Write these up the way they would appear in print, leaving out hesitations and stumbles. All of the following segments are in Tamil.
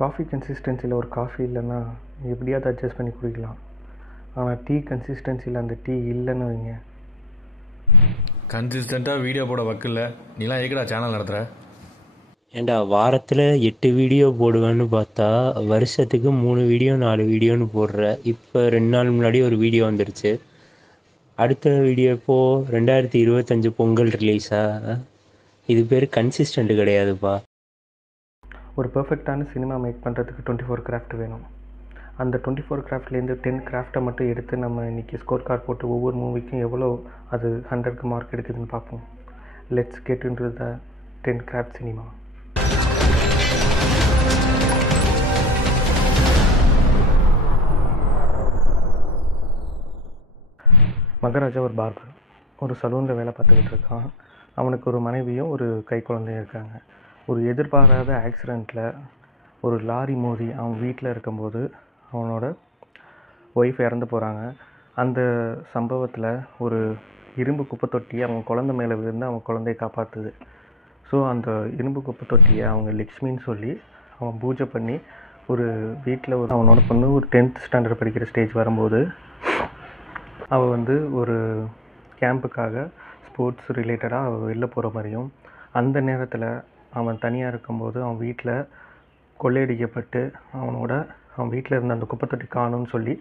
காஃபி கன்சிஸ்டன்சியில் ஒரு காஃபி இல்லைன்னா எப்படியாவது அட்ஜஸ்ட் பண்ணி குடிக்கலாம். ஆனால் டீ கன்சிஸ்டன்சியில் அந்த டீ இல்லைன்னு வைங்க. கன்சிஸ்டண்ட்டாக வீடியோ போட வக்கில்ல, நீலாம் எதுக்குடா சேனல் நடத்துகிற? ஏண்டா வாரத்தில் 8 வீடியோ போடுவேன்னு பார்த்தா வருஷத்துக்கு 3 வீடியோ 4 வீடியோன்னு போடுற. இப்போ 2 நாள் முன்னாடி ஒரு வீடியோ வந்துருச்சு. அடுத்த வீடியோ இப்போது 2025 பொங்கல் ரிலீஸா? இது பேர் கன்சிஸ்டண்ட் கிடையாதுப்பா. ஒரு பெர்ஃபெக்டான சினிமா மேக் பண்ணுறதுக்கு 24 கிராஃப்ட் வேணும். அந்த 24 கிராஃப்ட்லேருந்து 10 கிராஃப்டை மட்டும் எடுத்து நம்ம இன்றைக்கி ஸ்கோர் கார்டு போட்டு ஒவ்வொரு மூவிக்கும் எவ்வளோ அது 100க்கு மார்க் எடுக்குதுன்னு பார்ப்போம். Let's get into the 10 craft cinema. Maharaja ஒரு பார்பர், ஒரு சலூனில் வேலை பார்த்துக்கிட்டு இருக்கான். அவனுக்கு ஒரு மனைவியும் ஒரு கை குழந்தையும் இருக்காங்க. ஒரு எதிர்பாராத ஆக்சிடெண்ட்டில் ஒரு லாரி மோதி அவன் வீட்டில் இருக்கும்போது அவனோட ஒய்ஃப் இறந்து போகிறாங்க. அந்த சம்பவத்தில் ஒரு இரும்பு குப்பை தொட்டி அவன் குழந்தை மேலே விழுந்து அவன் குழந்தையை காப்பாற்றுது. ஸோ அந்த இரும்பு குப்பை தொட்டியை அவங்க லக்ஷ்மின்னு சொல்லி அவன் பூஜை பண்ணி ஒரு வீட்டில் அவனோட பொண்ணு ஒரு 10th ஸ்டாண்டர்ட் படிக்கிற ஸ்டேஜ் வரும்போது அவள் ஒரு கேம்புக்காக ஸ்போர்ட்ஸ் ரிலேட்டடாக அவள் வெளில போகிற மாதிரியும், அந்த நேரத்தில் அவன் தனியாக இருக்கும்போது அவன் வீட்டில் கொள்ளையடிக்கப்பட்டு அவன் வீட்டில் இருந்த அந்த குப்பைத்தொட்டி காணும்னு சொல்லி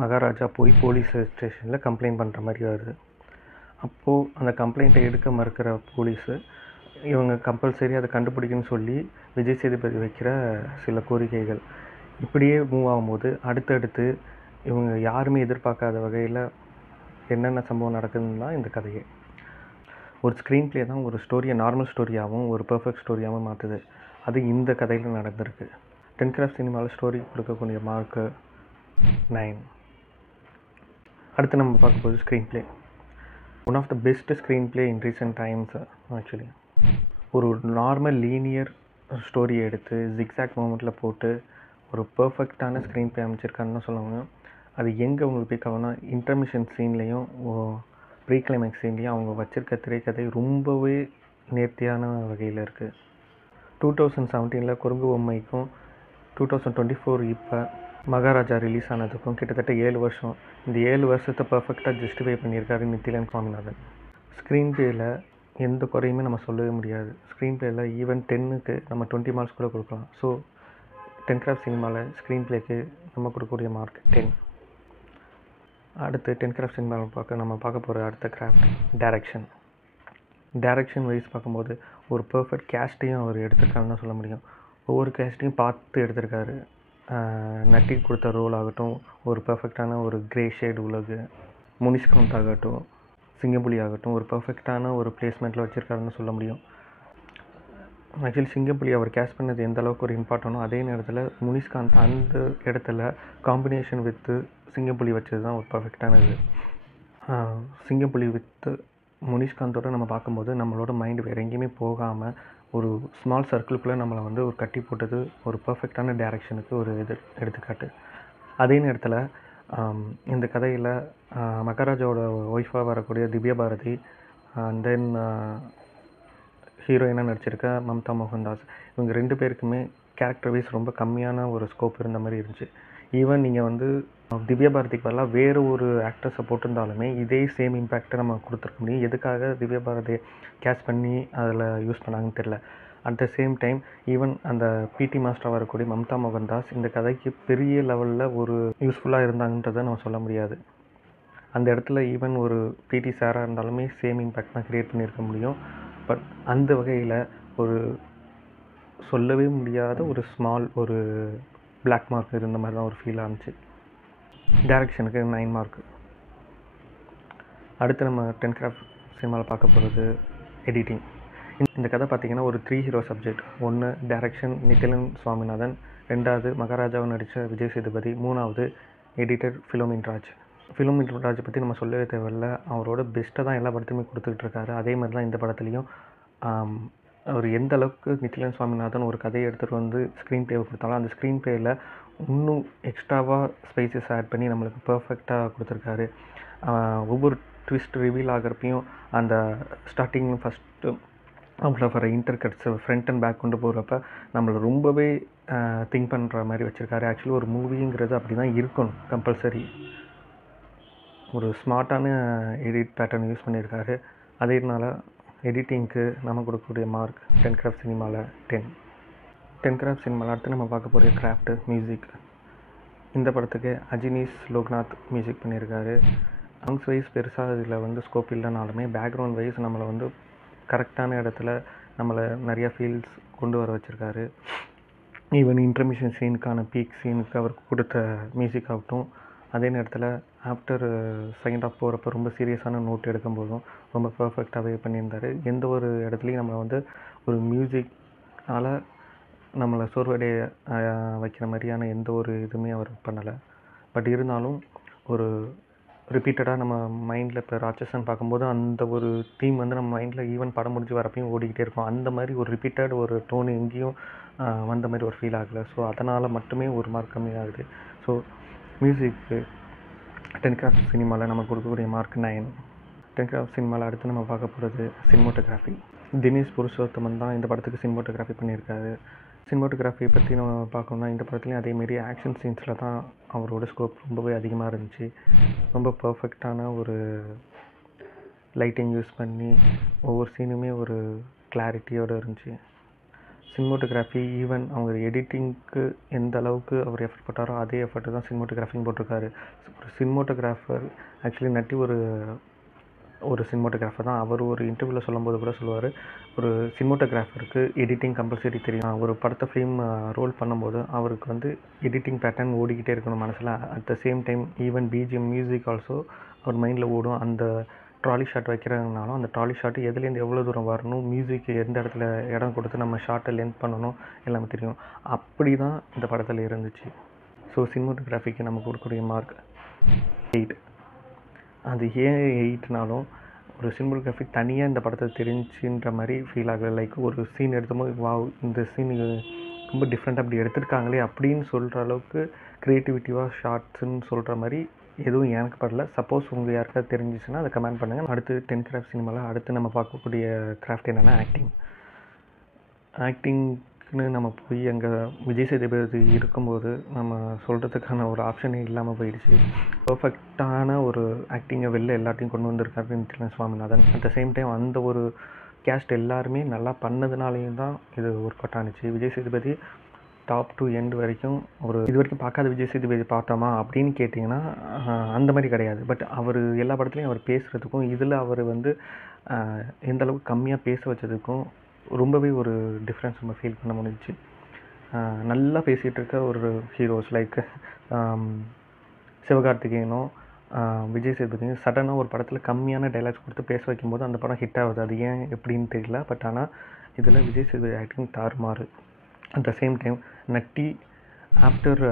மகாராஜா போய் போலீஸ் ஸ்டேஷனில் கம்ப்ளைண்ட் பண்ணுற மாதிரி வருது. அப்போது அந்த கம்ப்ளைண்ட்டை எடுக்க மறுக்கிற போலீஸு இவங்க கம்பல்சரி அதை கண்டுபிடிக்குன்னு சொல்லி விஜய் சேதுபதி வைக்கிற சில கோரிக்கைகள் இப்படியே மூவ் ஆகும்போது அடுத்தடுத்து இவங்க யாருமே எதிர்பார்க்காத வகையில் என்னென்ன சம்பவம் நடக்குதுன்னு தான் இந்த கதையே. ஒரு ஸ்க்ரீன் ப்ளே தான் ஒரு ஸ்டோரியை நார்மல் ஸ்டோரியாகவும் ஒரு பெர்ஃபெக்ட் ஸ்டோரியாகவும் மாற்றுது. அது இந்த கதையில் நடந்திருக்கு. 10 கிராஃப்ட் சினிமாவில் ஸ்டோரி கொடுக்கக்கூடிய மார்க்கு 9. அடுத்து நம்ம பார்க்கும்போது screenplay. One of the best screenplay in recent times. Actually ஒரு நார்மல் லீனியர் ஸ்டோரியை எடுத்து ஜிக்ஸாக் மூமெண்ட்டில் போட்டு ஒரு பர்ஃபெக்டான ஸ்க்ரீன் ப்ளே அமைச்சிருக்கான்னு தான் சொல்லுவாங்க. அது எங்கே உங்களுக்கு பிக் ஆகும்னா இன்டர்மிஷன் சீன்லேயும் ப்ரீ கிளைமேக்ஸ் சீன்லேயும் அவங்க வச்சுருக்க திரைக்கதை ரொம்பவே நேர்த்தியான வகையில் இருக்குது. 2017 குறுங்கு பொம்மைக்கும் 2024 இப்போ மகாராஜா ரிலீஸ் ஆனதுக்கும் கிட்டத்தட்ட 7 வருஷம். இந்த 7 வருஷத்தை பர்ஃபெக்டாக ஜஸ்டிஃபை பண்ணியிருக்காரு நித்திலன் சுவாமிநாதன். ஸ்க்ரீன் ப்ளேயில் எந்த குறையுமே நம்ம சொல்லவே முடியாது. ஸ்க்ரீன் ப்ளேயில் ஈவன் 10க்கு நம்ம 20 மார்க்ஸ் கூட கொடுக்கலாம். ஸோ 10 கிராஃப்ட் சினிமாவில் ஸ்க்ரீன் ப்ளேக்கு நம்ம கொடுக்கக்கூடிய மார்க் 10. அடுத்து 10 கிராஃப்ட் சினிமாவில் நம்ம பார்க்க போகிற அடுத்த கிராஃப்ட் டைரக்ஷன் வைஸ் பார்க்கும்போது ஒரு பர்ஃபெக்ட் கேஸ்ட்டையும் அவர் எடுத்திருக்காருன்னு தான் சொல்ல முடியும். ஒவ்வொரு கேஸ்ட்டையும் பார்த்து எடுத்திருக்காரு. நட்டி கொடுத்த ரோல் ஆகட்டும், ஒரு பர்ஃபெக்டான ஒரு கிரே ஷேட் உலகு, முனிஷ்காந்த் ஆகட்டும், சிங்கம்புலி ஆகட்டும், ஒரு பர்ஃபெக்டான ஒரு பிளேஸ்மெண்ட்டில் வச்சுருக்காருன்னு சொல்ல முடியும். ஆக்சுவலி சிங்கம்புலி அவர் கேஸ்ட் பண்ணது எந்த அளவுக்கு ஒரு இம்பார்ட்டனோ அதே நேரத்தில் முனிஷ்காந்த் அந்த இடத்துல காம்பினேஷன் வித்து சிங்கம்புலி வச்சது தான் ஒரு பர்ஃபெக்டான இது. சிங்கம்புலி வித்து முனிஷ்காந்தோட நம்ம பார்க்கும்போது நம்மளோட மைண்டு வேறு எங்கேயுமே போகாமல் ஒரு ஸ்மால் சர்க்கிளுக்குள்ளே நம்மளை ஒரு கட்டி போட்டது ஒரு பர்ஃபெக்டான டைரக்ஷனுக்கு ஒரு எடுத்துக்காட்டு. அதே நேரத்தில் இந்த கதையில் மகாராஜாவோட ஒய்ஃபாக வரக்கூடிய திவ்யா பாரதி, அண்ட் தென் ஹீரோயினாக நடிச்சிருக்க மம்தா மோகன்தாஸ், இவங்க 2 பேருக்குமே கேரக்டர் வைஸ் ரொம்ப கம்மியான ஒரு ஸ்கோப் இருந்த மாதிரி இருந்துச்சு. ஈவன் நீங்கள் திவ்யா பாரதிக்கு பதிலாக வேறு ஒரு ஆக்ட்ரஸை போட்டிருந்தாலுமே இதே சேம் இம்பேக்டை நம்ம கொடுத்துருக்க முடியும். எதுக்காக திவ்யா பாரதியை கேஸ்ட் பண்ணி அதில் யூஸ் பண்ணாங்கன்னு தெரில. At the same time even அந்த பிடி மாஸ்டராக வரக்கூடிய மம்தா மோகன்தாஸ் இந்த கதைக்கு பெரிய லெவலில் ஒரு யூஸ்ஃபுல்லாக இருந்தாங்கன்றதை நம்ம சொல்ல முடியாது. அந்த இடத்துல ஈவன் ஒரு பிடி சாராக இருந்தாலுமே சேம் இம்பேக்ட் தான் க்ரியேட் பண்ணியிருக்க முடியும். பட் அந்த வகையில் ஒரு சொல்லவே முடியாத ஒரு ஸ்மால் ஒரு பிளாக் மார்க் இருந்த மாதிரி தான் ஒரு ஃபீல் ஆனிச்சு. டைரக்ஷனுக்கு 9 மார்க்கு. அடுத்து நம்ம 10 கிராஃப்ட் சினிமாவில் பார்க்க போகிறது எடிட்டிங். இந்த கதை பார்த்திங்கன்னா ஒரு 3 hero subject. 1 direction Nithilan Swaminathan, 2வது மகாராஜாவை நடித்த விஜய் சேதுபதி, 3வது எடிட்டர் ஃபிலோமின் ராஜ் பற்றி நம்ம சொல்லவே தேவையில்ல. அவரோட பெஸ்ட்டை தான் எல்லா படத்துலையுமே கொடுத்துக்கிட்டு இருக்காரு. அதே மாதிரி தான் இந்த படத்துலையும் அவர் எந்த அளவுக்கு நித்திலன் சுவாமிநாதன் ஒரு கதையை எடுத்துகிட்டு ஸ்க்ரீன் ப்ளேவை கொடுத்தாலும் அந்த ஸ்க்ரீன் ப்ளேயில் இன்னும் எக்ஸ்ட்ராவாக ஸ்பைசஸ் ஆட் பண்ணி நம்மளுக்கு பர்ஃபெக்டாக கொடுத்துருக்காரு. ஒவ்வொரு ட்விஸ்ட் ரிவீல் ஆகிறப்பையும் அந்த ஸ்டார்டிங் ஃபஸ்ட்டு அவ்வளோ வர இன்டர்கட்ஸ் ஃப்ரண்ட் அண்ட் பேக் கொண்டு போகிறப்ப நம்மளை ரொம்பவே திங்க் பண்ணுற மாதிரி வச்சுருக்காரு. ஆக்சுவலி ஒரு மூவிங்கிறது அப்படி தான் இருக்கணும், கம்பல்சரி. ஒரு ஸ்மார்ட்டான எடிட் பேட்டர்ன் யூஸ் பண்ணியிருக்காரு. அதேனால எடிட்டிங்க்கு நம்ம கொடுக்கக்கூடிய மார்க் 10 கிராஃப்ட் சினிமாவில் 10. 10 கிராஃப்ட் சினிமாவில் அடுத்து நம்ம பார்க்க போகிற கிராஃப்ட் மியூசிக். இந்த படத்துக்கு அஜினீஷ் லோக்நாத் மியூசிக் பண்ணியிருக்காரு. சாங்ஸ் வைஸ் பெருசாக இதில் ஸ்கோப் இல்லைனாலுமே பேக்ரவுண்ட் வைஸ் நம்மளை கரெக்டான இடத்துல நம்மளை நிறையா ஃபீல்ஸ் கொண்டு வர வச்சுருக்காரு. ஈவன் இன்டர்மிஷன் சீனுக்கான பீக் சீனுக்கு அவர் கொடுத்த மியூசிக் ஆகட்டும், அதே நேரத்தில் ஆஃப்டர் செகண்ட் ஆஃப் போகிறப்ப ரொம்ப சீரியஸான நோட் எடுக்கும்போதும் ரொம்ப பர்ஃபெக்டாகவே பண்ணியிருந்தார். எந்த ஒரு இடத்துலையும் நம்மளை ஒரு மியூசிக்னால் நம்மளை சோர்வடைய வைக்கிற மாதிரியான எந்த ஒரு இதுவுமே அவர் பண்ணலை. பட் இருந்தாலும் ஒரு ரிப்பீட்டடாக நம்ம மைண்டில் இப்போ ராட்சசன் பார்க்கும்போது அந்த ஒரு தீம் நம்ம மைண்டில் ஈவன் படம் முடிஞ்சு வரப்பையும் ஓடிக்கிட்டே இருக்கும். அந்த மாதிரி ஒரு ரிப்பீட்டட் ஒரு டோன் எங்கேயும் வந்த மாதிரி ஒரு ஃபீல் ஆகலை. ஸோ அதனால் மட்டுமே ஒரு மார்க் கம்மியாகுது. ஸோ மியூசிக்கு 10 கிராஃப்ட் சினிமாவில் நம்ம கொடுக்கக்கூடிய மார்க் 9. 10 கிராஃப்ட் சினிமாவில் அடுத்து நம்ம பார்க்க போகிறது சினிமோட்டோகிராஃபி. தினேஷ் புருஷோத்தமன் தான் இந்த படத்துக்கு சினிமோட்டோகிராஃபி பண்ணியிருக்காரு. சினிமோட்டோகிராஃபி பற்றி நம்ம பார்க்கணுன்னா இந்த படத்துலையும் அதேமாரி ஆக்ஷன் சீன்ஸில் தான் அவரோட ஸ்கோப் ரொம்பவே அதிகமாக இருந்துச்சு. ரொம்ப பர்ஃபெக்டான ஒரு லைட்டிங் யூஸ் பண்ணி ஒவ்வொரு சீனுமே ஒரு கிளாரிட்டியோடு இருந்துச்சு. சினிமோட்டோகிராஃபி ஈவன் அவங்க எடிட்டிங்க்கு எந்த அளவுக்கு அவர் எஃபர்ட் போட்டாரோ அதே எஃபர்ட்டு தான் சினிமோட்டோகிராஃபியும் போட்டிருக்காரு. ஒரு சினிமோட்டோகிராஃபர் ஆக்சுவலி நட்டி ஒரு சினிமோட்டோகிராஃபர் தான். அவர் ஒரு இன்டர்வியூவில் சொல்லும்போது கூட சொல்லுவார், ஒரு சினிமோட்டோகிராஃபருக்கு எடிட்டிங் கம்பல்சரி தெரியும். ஒரு படத்தை ஃபிலிம் ரோல் பண்ணும்போது அவருக்கு எடிட்டிங் பேட்டர்ன் ஓடிக்கிட்டே இருக்கணும் மனசில். At the same time even BGM music also அவர் மைண்டில் ஓடும். அந்த ட்ராலி ஷாட் வைக்கிறதுனாலும் அந்த ட்ராலி ஷாட்டு எதுலேருந்து எவ்வளோ தூரம் வரணும், மியூசிக் எந்த இடத்துல இடம் கொடுத்து நம்ம ஷார்ட்டை லென்த் பண்ணணும் எல்லாமே தெரியும். அப்படி தான் இந்த படத்தில் இருந்துச்சு. ஸோ சினிமோட்டோகிராஃபிக்கு நம்ம கொடுக்கக்கூடிய மார்க் 8. அது ஏன் 8னாலும் ஒரு சினிமோட்டோகிராஃபி தனியாக இந்த படத்தை தெரிஞ்சுன்ற மாதிரி ஃபீல் ஆகலை. லைக் ஒரு சீன் எடுத்தபோது வாவ் இந்த சீன் ரொம்ப டிஃப்ரெண்ட்டாக அப்படி எடுத்திருக்காங்களே அப்படின்னு சொல்கிற அளவுக்கு க்ரியேட்டிவிட்டிவாக ஷார்ட்ஸுன்னு சொல்கிற மாதிரி எதுவும் எனக்கு படல. சப்போஸ் உங்கள் யாருக்காவது தெரிஞ்சிச்சுன்னா அதை கமெண்ட் பண்ணுங்கள். அடுத்து 10 கிராஃப்ட் சினிமாவில் அடுத்து நம்ம பார்க்கக்கூடிய கிராஃப்ட் என்னென்னா ஆக்டிங்னு நம்ம போய் அங்கே விஜய் சேதுபதி இருக்கும்போது நம்ம சொல்கிறதுக்கான ஒரு ஆப்ஷனே இல்லாமல் போயிடுச்சு. பர்ஃபெக்டான ஒரு ஆக்டிங்கை வெளில எல்லாத்தையும் கொண்டு வந்திருக்காரு Nithilan Swaminathan. At the same time அந்த ஒரு கேஸ்ட் எல்லாருமே நல்லா பண்ணதுனாலேயும் தான் இது ஒர்க் அவுட் ஆனிச்சு. Vijay Sethupathi top to end வரைக்கும் இது வரைக்கும் பார்க்காத விஜய் சேதுபதி பார்த்தோமா அப்படின்னு கேட்டிங்கன்னா அந்த மாதிரி கிடையாது. பட் அவர் எல்லா படத்துலையும் அவர் பேசுகிறதுக்கும் இதில் அவர் எந்த அளவுக்கு கம்மியாக பேச வச்சதுக்கும் ரொம்பவே ஒரு டிஃப்ரென்ஸ் நம்ம ஃபீல் பண்ண முடிஞ்சிச்சு. நல்லா பேசிகிட்டு இருக்க ஒரு ஹீரோஸ் லைக் சிவகார்த்திகேயனும் விஜய் சேதுபதியும் சடனாக ஒரு படத்தில் கம்மியான டைலாக்ஸ் கொடுத்து பேச வைக்கும்போது அந்த படம் ஹிட் ஆகுது. அது ஏன் எப்படின்னு தெரியல. பட் ஆனால் இதில் விஜய் சேதுபதி ஆக்டிங் தாறுமாறு. At the same time Natty after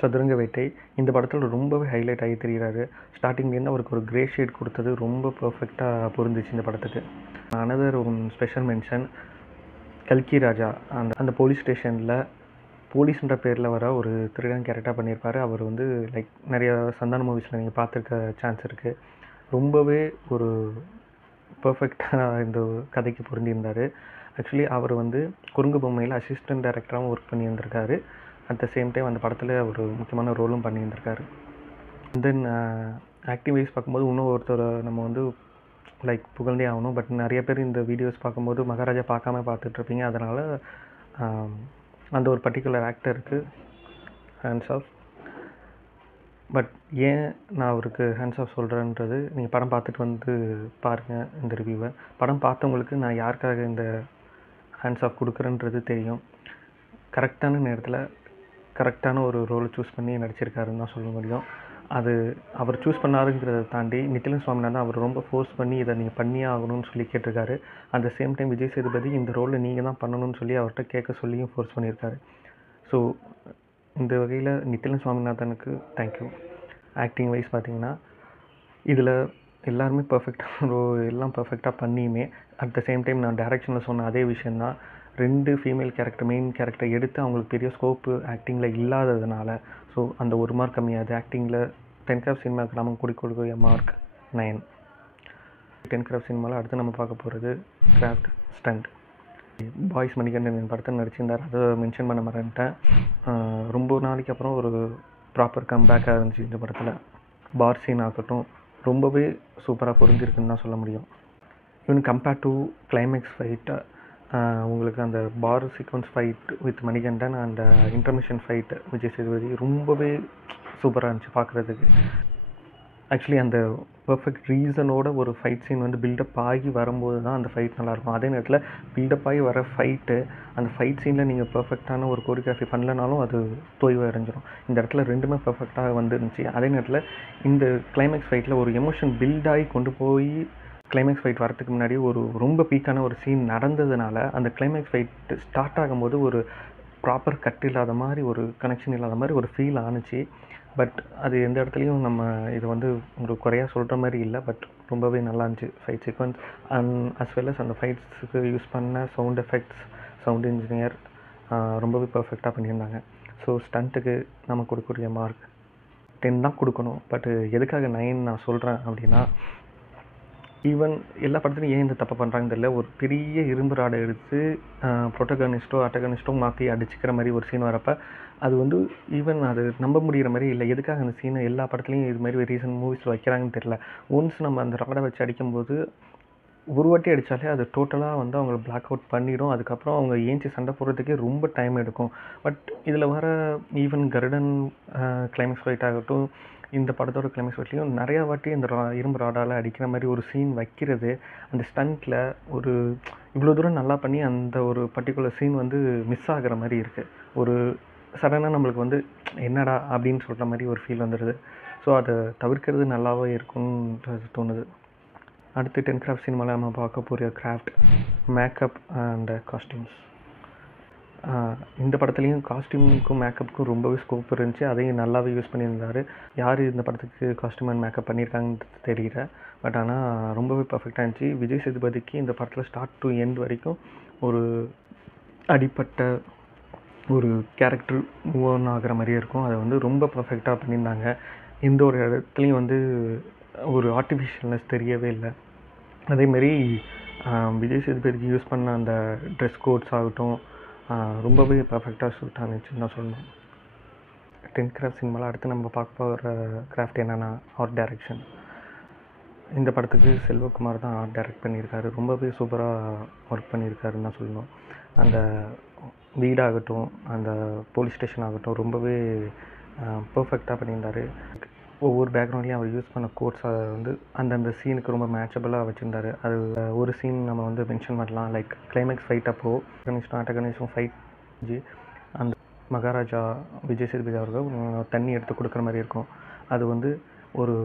Sathuranga Vettai இந்த படத்தில் ரொம்பவே ஹைலைட் ஆகி தெரிகிறாரு. ஸ்டார்டிங்லேருந்து அவருக்கு ஒரு கிரே ஷேட் கொடுத்தது ரொம்ப பர்ஃபெக்டாக பொருந்துச்சு இந்த படத்துக்கு. அனதர் ஸ்பெஷல் மென்ஷன் கல்கி ராஜா. அந்த போலீஸ் ஸ்டேஷனில் போலீஸ்ன்ற பேரில் வர ஒரு திருடன் கேரக்டராக பண்ணியிருப்பார். அவர் லைக் நிறைய சந்தான மூவிஸில் நீங்கள் பார்த்துருக்க சான்ஸ் இருக்குது. ரொம்பவே ஒரு பர்ஃபெக்டாக இந்த கதைக்கு பொருந்தியிருந்தார். ஆக்சுவலி அவர் குறுங்கு பொம்மையில் அசிஸ்டன்ட் டைரக்டராகவும் ஒர்க் பண்ணியிருந்திருக்காரு. அட் த சேம் டைம் அந்த படத்தில் ஒரு முக்கியமான ரோலும் பண்ணியிருந்திருக்காரு. தென் ஆக்டிங் வைஸ் பார்க்கும்போது இன்னும் ஒருத்தரை நம்ம லைக் புகழ்ந்தே ஆகணும். பட் நிறைய பேர் இந்த வீடியோஸ் பார்க்கும்போது மகாராஜா பார்க்காம பார்த்துட்ருப்பீங்க. அதனால் அந்த ஒரு பர்டிகுலர் ஆக்டருக்கு ஹேண்ட்ஸ் ஆஃப். பட் ஏன் நான் அவருக்கு ஹேண்ட்ஸ் ஆஃப் சொல்கிறேன்றது நீங்கள் படம் பார்த்துட்டு பாருங்கள் இந்த ரிவ்யூவை. படம் பார்த்தவங்களுக்கு நான் யாருக்காக இந்த ஹேண்ட்ஸ் ஆஃப் கொடுக்குறேன்றது தெரியும். கரெக்டான நேரத்தில் கரெக்டான ஒரு ரோலை சூஸ் பண்ணி நடிச்சிருக்காருன்னு தான் சொல்ல முடியும். அது அவர் சூஸ் பண்ணாருங்கிறத தாண்டி நித்திலன் சுவாமிநாதன் அவர் ரொம்ப ஃபோர்ஸ் பண்ணி இதை நீங்கள் பண்ணியே ஆகணும்னு சொல்லி கேட்டிருக்காரு. At the same time Vijay Sethupathi இந்த ரோலை நீங்கள் தான் பண்ணணும்னு சொல்லி அவர்கிட்ட கேட்க சொல்லியும் ஃபோர்ஸ் பண்ணியிருக்காரு. ஸோ இந்த வகையில் நித்திலன் சுவாமிநாதனுக்கு தேங்க்யூ. ஆக்டிங் வைஸ் பார்த்திங்கன்னா இதில் எல்லாருமே எல்லாம் பர்ஃபெக்டாக பண்ணியுமே அட் த சேம் டைம் நான் டைரக்ஷனில் சொன்ன அதே விஷயந்தான். 2 ஃபீமேல் கேரக்டர் மெயின் கேரக்டர் எடுத்து அவங்களுக்கு பெரிய ஸ்கோப்பு ஆக்டிங்கில் இல்லாததுனால ஸோ அந்த ஒரு மார்க் கம்மியாகுது. ஆக்டிங்கில் 10 கிராஃப்ட் சினிமாவுக்கு நம்ம கொடுக்கக்கூடிய மார்க் 9. 10 கிராஃப்ட் சினிமாவில் அடுத்து நம்ம பார்க்க போகிறது கிராஃப்ட் ஸ்டண்ட். பாய்ஸ் மணிகண்டன் படத்தில் நடிச்சிருந்தார், அதை மென்ஷன் பண்ண மறந்துட்டேன். ரொம்ப நாளைக்கு அப்புறம் ஒரு ப்ராப்பர் கம்பேக்காக இருந்துச்சு இந்த படத்தில். பார் சீன் ஆகட்டும் ரொம்பவே சூப்பராக பொருந்திருக்குன்னு தான் சொல்ல முடியும். Even compared to climax fight, உங்களுக்கு அந்த bar sequence fight with Manikandan and intermission fight Vijay Sethupathi ரொம்பவே சூப்பராக இருந்துச்சு பார்க்குறதுக்கு. ஆக்சுவலி அந்த பர்ஃபெக்ட் ரீசனோட ஒரு ஃபைட் சீன் வந்து பில்டப் ஆகி வரும்போது தான் அந்த ஃபைட் நல்லாயிருக்கும். அதே நேரத்தில் பில்டப் ஆகி வர ஃபைட்டு, அந்த ஃபைட் சீனில் நீங்கள் பர்ஃபெக்டான ஒரு கோரியோகிராஃபி பண்ணலனாலும் அது தோய்வு அடைஞ்சிடும். இந்த இடத்துல ரெண்டுமே பர்ஃபெக்டாக வந்துருந்துச்சு. அதே நேரத்தில் இந்த கிளைமேக்ஸ் ஃபைட்டில் ஒரு எமோஷன் பில்டாகி கொண்டு போய் கிளைமேக்ஸ் ஃபைட் வரதுக்கு முன்னாடி ஒரு ரொம்ப பீக்கான ஒரு சீன் நடந்ததுனால அந்த கிளைமேக்ஸ் ஃபைட் ஸ்டார்ட் ஆகும்போது ஒரு ப்ராப்பர் கட் இல்லாத மாதிரி, ஒரு கனெக்ஷன் இல்லாத மாதிரி ஒரு ஃபீல் ஆணுச்சு. பட் அது எந்த இடத்துலையும் நம்ம இது வந்து ஒரு குறையாக சொல்கிற மாதிரி இல்லை. பட் ரொம்பவே நல்லா இருந்துச்சு fight sequence. And as well as அந்த ஃபைட்ஸுக்கு யூஸ் பண்ண சவுண்ட் எஃபெக்ட்ஸ், சவுண்ட் இன்ஜினியர் ரொம்பவே பர்ஃபெக்டாக பண்ணியிருந்தாங்க. ஸோ ஸ்டண்ட்டுக்கு நம்ம கொடுக்கக்கூடிய மார்க் 10 தான் கொடுக்கணும். பட் எதுக்காக 9 நான் சொல்கிறேன் அப்படின்னா, ஈவன் எல்லா படத்துலையும் ஏன் இந்த தப்பை பண்ணுறாங்கன்னு தெரியல. ஒரு பெரிய இரும்பு ராடை எடுத்து ப்ரொட்டகனிஸ்ட்டோ அட்டகனிஸ்ட்டோ மாற்றி அடிச்சுக்கிற மாதிரி ஒரு சீன் வரப்போ அது வந்து ஈவன் அது நம்ப முடிகிற மாதிரி இல்லை. எதுக்காக அந்த சீனை எல்லா படத்துலையும் இது மாதிரி ரீசன்ட் மூவிஸில் வைக்கிறாங்கன்னு தெரியல. ஒன்ஸ் நம்ம அந்த ராடை வச்சு அடிக்கும்போது ஒரு வாட்டி அடித்தாலே அது டோட்டலாக வந்து அவங்கள பிளாக் அவுட் பண்ணிடும். அதுக்கப்புறம் அவங்க ஏஞ்சி சண்டை போடுறதுக்கே ரொம்ப டைம் எடுக்கும். பட் இதில் வர ஈவன் கருடன் கிளைமேக்ஸ் ஃபைட் ஆகட்டும், இந்த படத்தோட கிளைமேக்ஸ் ஃபைட்லேயும் நிறையா வாட்டி இந்த இரும்பு ராடால் அடிக்கிற மாதிரி ஒரு சீன் வைக்கிறது, அந்த ஸ்டண்ட்டில் ஒரு இவ்வளோ தூரம் நல்லா பண்ணி அந்த ஒரு பர்டிகுலர் சீன் வந்து மிஸ் ஆகிற மாதிரி இருக்குது. ஒரு சடனாக நம்மளுக்கு வந்து என்னடா அப்படின்னு சொல்கிற மாதிரி ஒரு ஃபீல் வந்துடுது. ஸோ அதை தவிர்க்கிறது நல்லாவே இருக்கும்ன்றது தோணுது. அடுத்து 10 கிராஃப்ட் சினிமாவில் நம்ம பார்க்க போகிற கிராஃப்ட் மேக்கப் அண்ட் காஸ்டியூம்ஸ். இந்த படத்துலேயும் காஸ்டியூமுக்கும் மேக்கப்புக்கும் ரொம்பவே ஸ்கோப் இருந்துச்சு. அதையும் நல்லாவே யூஸ் பண்ணியிருந்தார். யார் இந்த படத்துக்கு காஸ்டியூம் அண்ட் மேக்கப் பண்ணியிருக்காங்கன்னு தெரியல. பட் ஆனால் ரொம்பவே பர்ஃபெக்டாக இருந்துச்சு. விஜய் சேதுபதிக்கு இந்த படத்தில் ஸ்டார்ட் டு எண்ட் வரைக்கும் ஒரு அடிப்பட்ட ஒரு கேரக்டர் மூவ் ஆன் ஆகிற மாதிரியே இருக்கும். அதை வந்து ரொம்ப பர்ஃபெக்டாக பண்ணியிருந்தாங்க. எந்த ஒரு இடத்துலையும் வந்து ஒரு ஆர்டிஃபிஷியல்னஸ் தெரியவே இல்லை. அதேமாரி விஜய் சேதுபதிக்கு யூஸ் பண்ண அந்த ட்ரெஸ் கோட்ஸ் ஆகட்டும் ரொம்பவே பர்ஃபெக்டாக சூட் ஆனிச்சுன்னு தான் சொல்லணும். 10 கிராஃப்ட் சினிமாவில் அடுத்து நம்ம பார்க்க போகிற கிராஃப்ட் என்னென்னா ஆர்ட் டைரக்ஷன். இந்த படத்துக்கு செல்வகுமார் தான் ஆர்ட் டைரக்ட் பண்ணியிருக்காரு. ரொம்பவே சூப்பராக ஒர்க் பண்ணியிருக்காருன்னு தான் சொல்லணும். அந்த வீடாகட்டும், அந்த போலீஸ் ஸ்டேஷன் ஆகட்டும் ரொம்பவே பர்ஃபெக்டாக பண்ணியிருந்தார். ஒவ்வொரு பேக்ரவுண்ட்லேயும் அவர் யூஸ் பண்ண கோட்ஸை வந்து அந்தந்த சீனுக்கு ரொம்ப மேட்சபிளாக வச்சுருந்தார். அது ஒரு சீன் நம்ம வந்து மென்ஷன் பண்ணலாம். லைக் கிளைமேக்ஸ் ஃபைட் அப்போது அட்டகனிஷம் ஃபைட் அந்த மகாராஜா விஜய் சேதுபதி அவர்கள் தண்ணி எடுத்து கொடுக்குற மாதிரி இருக்கும். அது வந்து ஒரு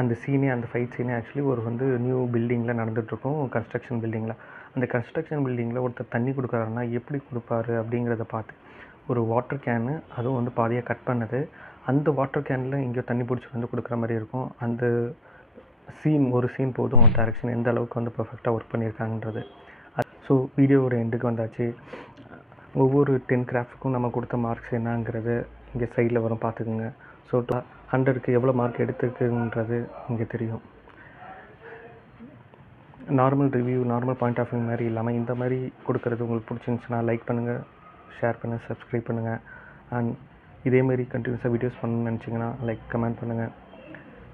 அந்த சீனே, அந்த ஃபைட் சீனே ஆக்சுவலி ஒரு வந்து நியூ பில்டிங்கில் நடந்துகிட்ருக்கும், கன்ஸ்ட்ரக்ஷன் பில்டிங்கில். அந்த கன்ஸ்ட்ரக்ஷன் பில்டிங்கில் ஒருத்தர் தண்ணி கொடுக்குறாருன்னா எப்படி கொடுப்பாரு அப்படிங்கிறத பார்த்து ஒரு வாட்டர் கேனு, அதுவும் வந்து பாதியாக கட் பண்ணது, அந்த வாட்டர் கேனில் இங்கே தண்ணி பிடிச்சி வந்து கொடுக்குற மாதிரி இருக்கும். அந்த சீன் ஒரு சீன் போதும் டைரக்ஷன் எந்த அளவுக்கு வந்து பர்ஃபெக்டாக ஒர்க் பண்ணியிருக்காங்கன்றது. ஸோ வீடியோவோட எண்டுக்கு வந்தாச்சு. ஒவ்வொரு 10 கிராஃப்ட்டுக்கும் நம்ம கொடுத்த மார்க்ஸ் என்னங்கிறது இங்கே சைடில் வரும், பார்த்துக்குங்க. ஸோ 100க்கு எவ்வளோ மார்க் எடுத்துருக்குன்றது இங்கே தெரியும். Normal review, normal point of view மாதிரி இல்லாமல் இந்த மாதிரி கொடுக்குறது உங்களுக்கு பிடிச்சிருந்துச்சுன்னா லைக் பண்ணுங்கள், ஷேர் பண்ணுங்கள், சப்ஸ்கிரைப் பண்ணுங்கள். அண்ட் இதேமாரி கண்டினியூஸாக வீடியோஸ் பண்ணணும்னு நினச்சிங்கன்னா லைக், கமெண்ட் பண்ணுங்கள்.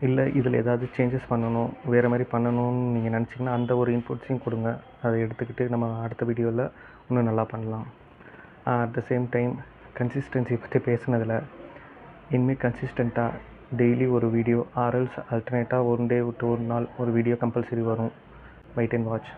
இல்லை இதில் ஏதாவது சேஞ்சஸ் பண்ணணும், வேறு மாதிரி பண்ணணும்னு நீங்கள் நினச்சிங்கன்னா அந்த ஒரு இன்புட்ஸையும் கொடுங்க. அதை எடுத்துக்கிட்டு நம்ம அடுத்த வீடியோவில் இன்னும் நல்லா பண்ணலாம். At the same time consistency பற்றி பேசுனதில் இனிமேல் கன்சிஸ்டண்ட்டாக டெய்லி ஒரு வீடியோ ஆர்எல்ஸ் ஆல்டர்னேட்டாக 1 டே விட்டு ஒரு நாள் ஒரு வீடியோ கம்பல்சரி வரும். Wait and watch.